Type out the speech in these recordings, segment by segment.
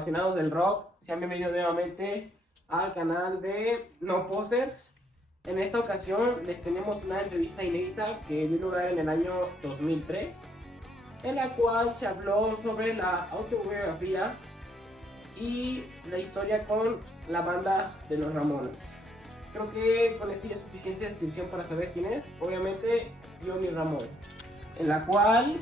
apasionados del rock, sean bienvenidos nuevamente al canal de No Posters. En esta ocasión les tenemos una entrevista inédita que dio lugar en el año 2003, en la cual se habló sobre la autobiografía y la historia con la banda de los Ramones. Creo que con esto ya es suficiente descripción para saber quién es. Obviamente, JHONNY Ramone, en la cual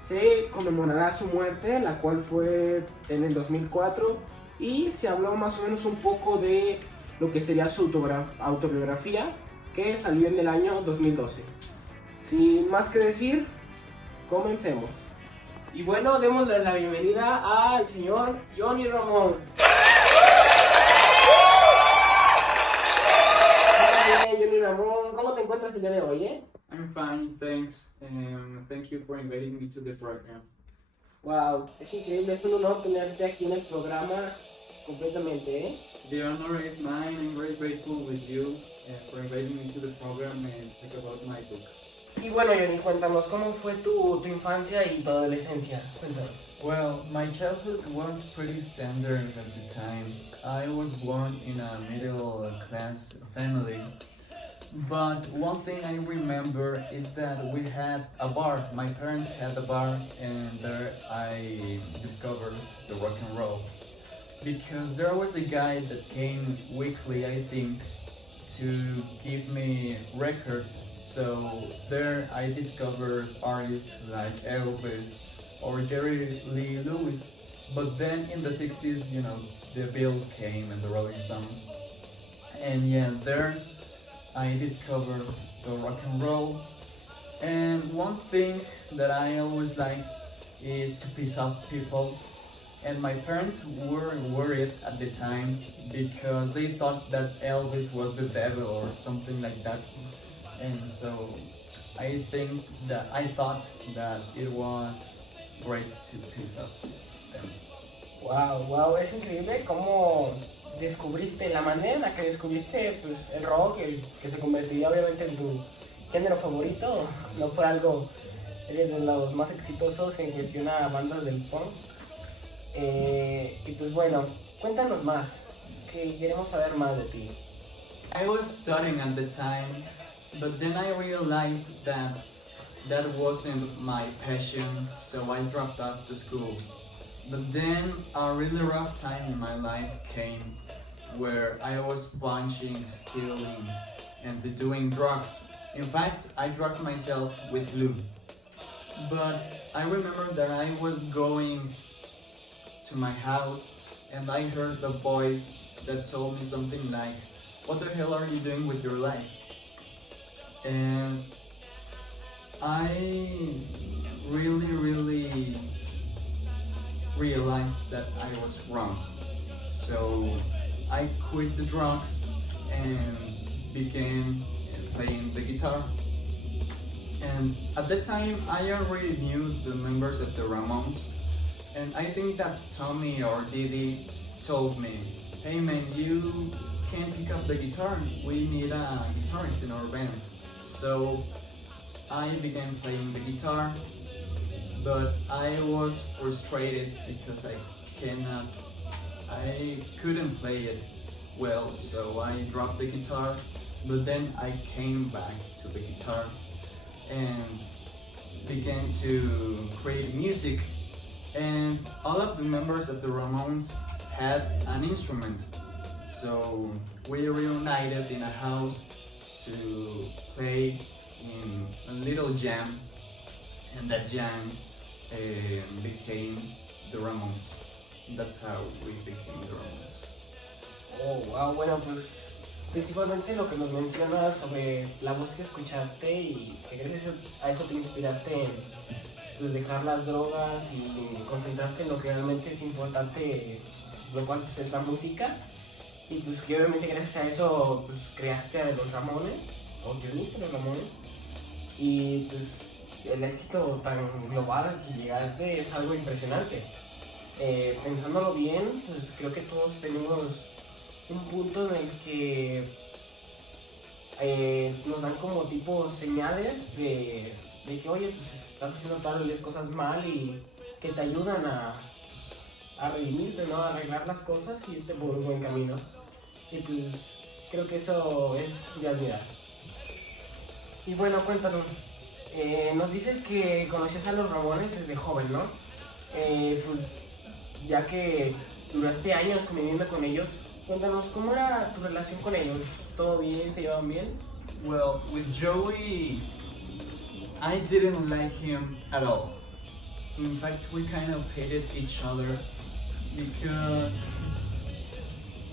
se conmemorará su muerte, la cual fue en el 2004, y se habló más o menos un poco de lo que sería su autobiografía, que salió en el año 2012. Sin más que decir, comencemos. Y bueno, démosle la bienvenida al señor JHONNY Ramone. Muy bien, JHONNY Ramone, ¿cómo te encuentras el día de hoy, I'm fine, thanks, and thank you for inviting me to the program. Wow, es increíble, es un honor tenerte aquí en el programa completamente, The honor is mine. I'm very grateful with you for inviting me to the program and talk about my book. Y bueno, JHONNY, cuéntanos, ¿cómo fue tu infancia y tu adolescencia? Cuéntanos. Well, my childhood was pretty standard at the time. I was born in a middle class family. But one thing I remember is that we had a bar. My parents had a bar, and there I discovered the rock and roll. Because there was a guy that came weekly, I think, to give me records. So there I discovered artists like Elvis or Jerry Lee Lewis. But then in the 60s, you know, the Beatles came and the Rolling Stones. And yeah, there I discovered the rock and roll, and one thing that I always like is to piss off people, and my parents were worried at the time because they thought that Elvis was the devil or something like that, and so I thought that it was great to piss off them. Wow, es increíble cómo descubriste, la manera en la que descubriste pues, el rock, el que se convertiría obviamente en tu género favorito, no por algo eres de los más exitosos en cuestión a bandas del punk. Y pues bueno, cuéntanos más, que queremos saber más de ti. I was studying at the time, but then I realized that that wasn't my passion, so I dropped out of school. But then a really rough time in my life came where I was punching, stealing, and doing drugs. In fact, I drugged myself with glue. But I remember that I was going to my house and I heard the voice that told me something like, "What the hell are you doing with your life?" And I really realized that I was wrong. So I quit the drugs and began playing the guitar. And at that time I already knew the members of the Ramones, and I think that Tommy or Didi told me, "Hey man, you can't pick up the guitar, we need a guitarist in our band." So I began playing the guitar, but I was frustrated because I couldn't play it well, so I dropped the guitar. But then I came back to the guitar and began to create music, and all of the members of the Ramones had an instrument, so we reunited in a house to play in a little jam, and that jam became the Ramones. That's how we became the Ramones. Oh, wow, bueno, pues principalmente lo que nos mencionas sobre la voz que escuchaste y que gracias a eso te inspiraste en pues, dejar las drogas y concentrarte en lo que realmente es importante, lo cual pues, es la música. Y pues que obviamente gracias a eso pues, creaste a los Ramones, o te uniste a los Ramones. Y pues el éxito tan global al que llegaste es algo impresionante. Pensándolo bien, pues creo que todos tenemos un punto en el que nos dan como tipo señales de que oye, pues estás haciendo tales cosas mal y que te ayudan a a redimirte, ¿no? A arreglar las cosas y irte por un buen camino. Y pues creo que eso es de admirar. Y bueno, cuéntanos, nos dices que conocías a los Ramones desde joven, ¿no? Pues ya que duraste años conviviendo con ellos, cuéntanos, ¿cómo era tu relación con ellos? ¿Todo bien? ¿Se llevaban bien? Well, with Joey, I didn't like him at all. In fact, we kind of hated each other because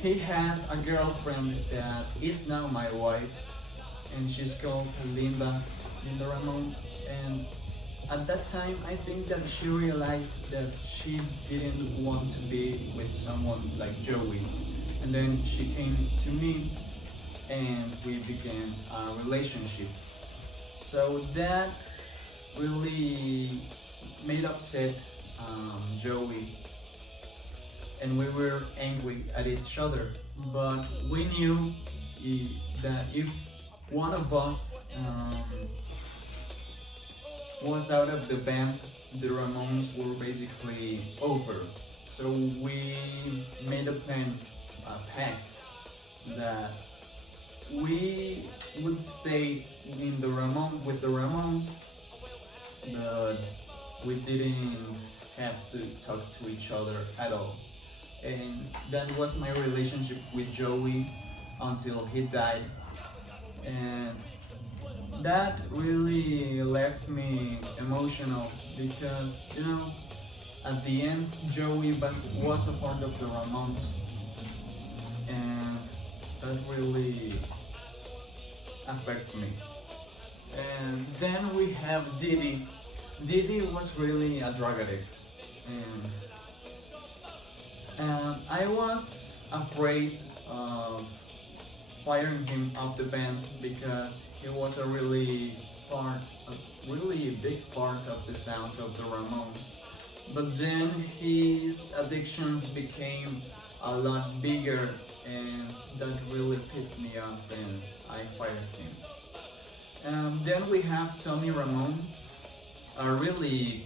he had a girlfriend that is now my wife, and she's called Linda Ramone. And at that time, I think that she realized that she didn't want to be with someone like Joey. And then she came to me, and we began a relationship. So that really made upset Joey, and we were angry at each other. But we knew that if one of us was out of the band, the Ramones were basically over. So we made a plan, a pact, that we would stay with the Ramones, but we didn't have to talk to each other at all. And that was my relationship with Joey until he died. And that really left me emotional because, you know, at the end Joey was a part of the Ramones, and that really affected me. And then we have Didi. Didi was really a drug addict, and I was afraid of firing him off the band because he was a really big part of the sound of the Ramones. But then his addictions became a lot bigger, and that really pissed me off, and I fired him. Then we have Tony Ramone, a really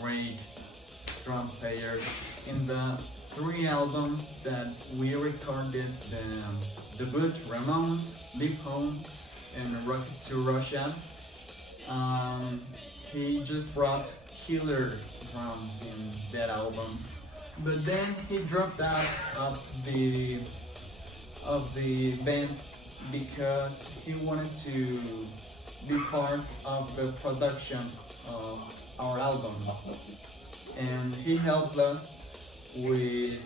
great drum player. In the 3 albums that we recorded, the debut Ramones, Leave Home, and Rocket to Russia, he just brought killer drums in that album. But then he dropped out of the band because he wanted to be part of the production of our album, and he helped us with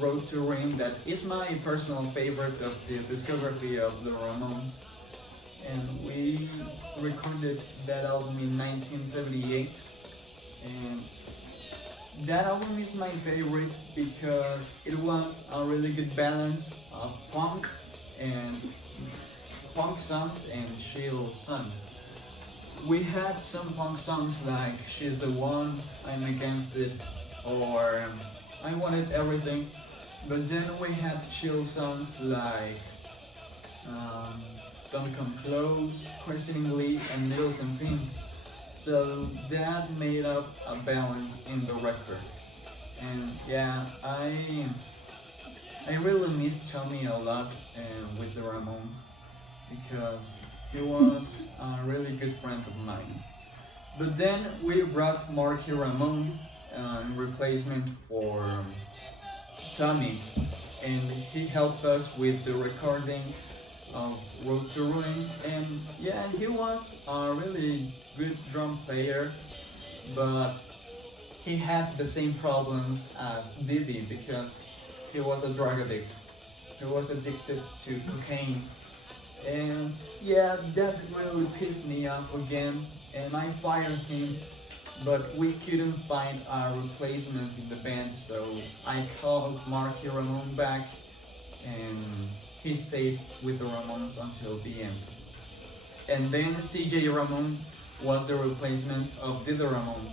Road to Ring, that is my personal favorite of the discography of the Ramones. And we recorded that album in 1978, and that album is my favorite because it was a really good balance of punk songs and chill songs. We had some punk songs like She's the One, I'm Against It, or I Wanted Everything, but then we had chill songs like Don't Come Close, Questioningly, and Needles and Pins. So that made up a balance in the record. And yeah, I really miss Tommy a lot with the Ramones because he was a really good friend of mine. But then we brought Marky Ramone in replacement for Tommy, and he helped us with the recording of Road to Ruin. And yeah, he was a really good drum player, but he had the same problems as Didi because he was a drug addict. He was addicted to cocaine. And yeah, that really pissed me off again, and I fired him, but we couldn't find a replacement in the band, so I called Marky Ramone back, and he stayed with the Ramones until the end. And then CJ Ramone was the replacement of Didi Ramone,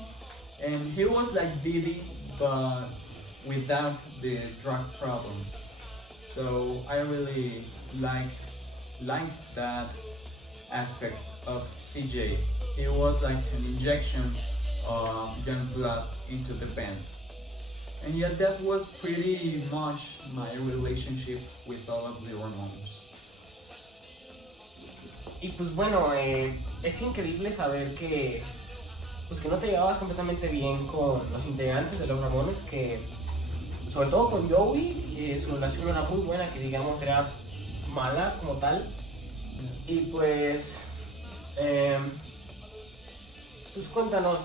and he was like Didi, but without the drug problems. So I really liked that aspect of CJ. He was like an injection of young blood into the band. And yeah, that was pretty much my relationship with all of the Ramones. Y pues bueno, es increíble saber que, pues que no te llevabas completamente bien con los integrantes de los Ramones, que sobre todo con Joey, que su relación no era muy buena, que digamos era mala como tal. Y pues, pues cuéntanos,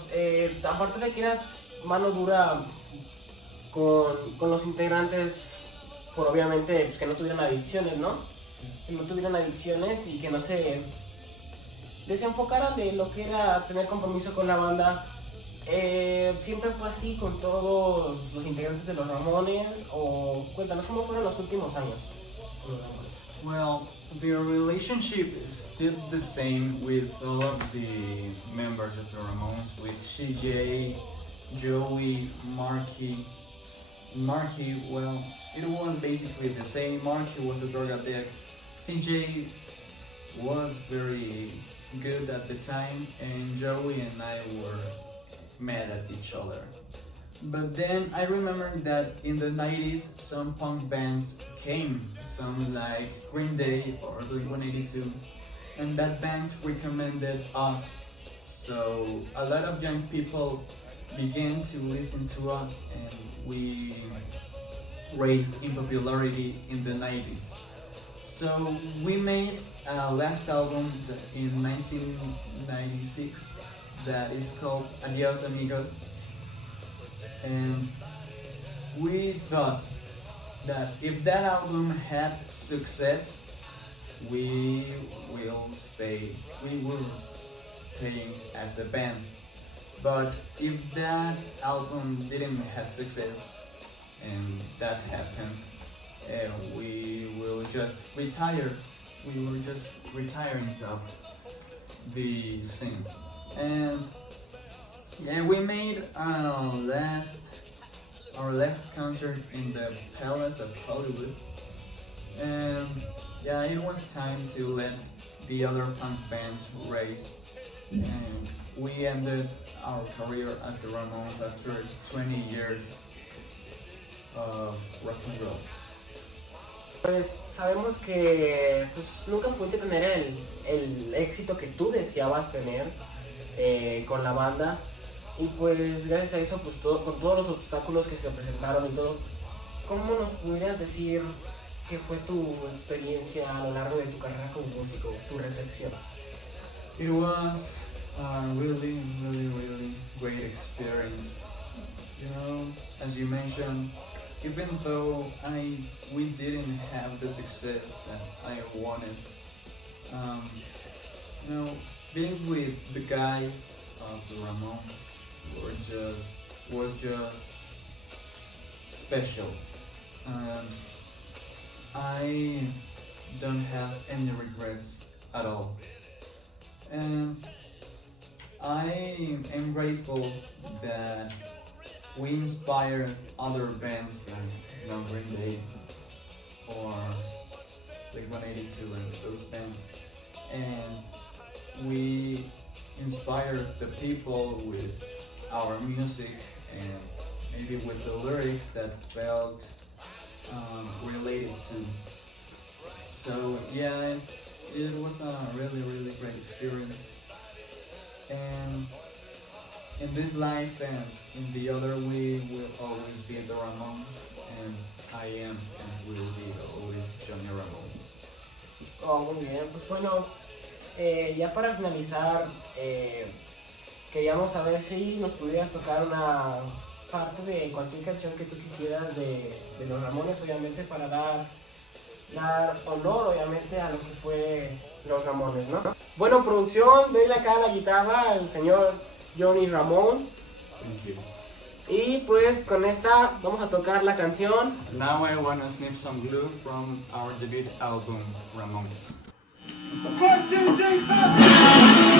aparte de que eras mano dura con los integrantes, por obviamente pues que no tuvieran adicciones, ¿no? Que no tuvieran adicciones y que no se desenfocaran de lo que era tener compromiso con la banda. ¿Siempre fue así con todos los integrantes de los Ramones? O cuéntanos cómo fueron los últimos años con los Ramones. Well, the relationship is still the same with all of the members of the Ramones, with CJ, Joey, Marky, well, it was basically the same. Marky was a drug addict. CJ was very good at the time, and Joey and I were mad at each other. But then I remember that in the 90s some punk bands came, some like Green Day or Blink-182, and that band recommended us. So a lot of young people began to listen to us, and we raised in popularity in the 90s. So we made a last album in 1996 that is called Adios Amigos, and we thought that if that album had success, we will stay as a band. But if that album didn't have success, and that happened, we will just retire. We were just retiring of the scene. And yeah, we made our last concert in the Palace of Hollywood, and yeah, it was time to let the other punk bands race, and we ended our career as the Ramones after 20 years of rock and roll. Pues sabemos que pues, nunca pudiste tener el éxito que tú deseabas tener con la banda, y pues gracias a eso, pues con todos los obstáculos que se presentaron y todo, ¿cómo nos pudieras decir qué fue tu experiencia a lo largo de tu carrera como músico, tu reflexión? It was a really great experience. You know, as you mentioned, even though we didn't have the success that I wanted, you know, being with the guys of the Ramones was just special. I don't have any regrets at all, and I am grateful that we inspired other bands like Green Day or Blink-182 and those bands, and we inspired the people with our music and maybe with the lyrics that felt related to. So yeah, it was a really great experience. And in this life and in the other, we will always be the Ramones, and I am and will be always Johnny Ramone. Oh, muy bien, pues bueno, ya para finalizar, queríamos saber si nos pudieras tocar una parte de cualquier canción que tú quisieras de los Ramones, obviamente para dar honor, obviamente, a lo que fue los Ramones, ¿no? Bueno, producción, denle acá la guitarra al señor JHONNY Ramone. Thank you. Y pues con esta vamos a tocar la canción Now I wanna sniff some glue from our debut album, Ramones. 1, 2, 3, 4.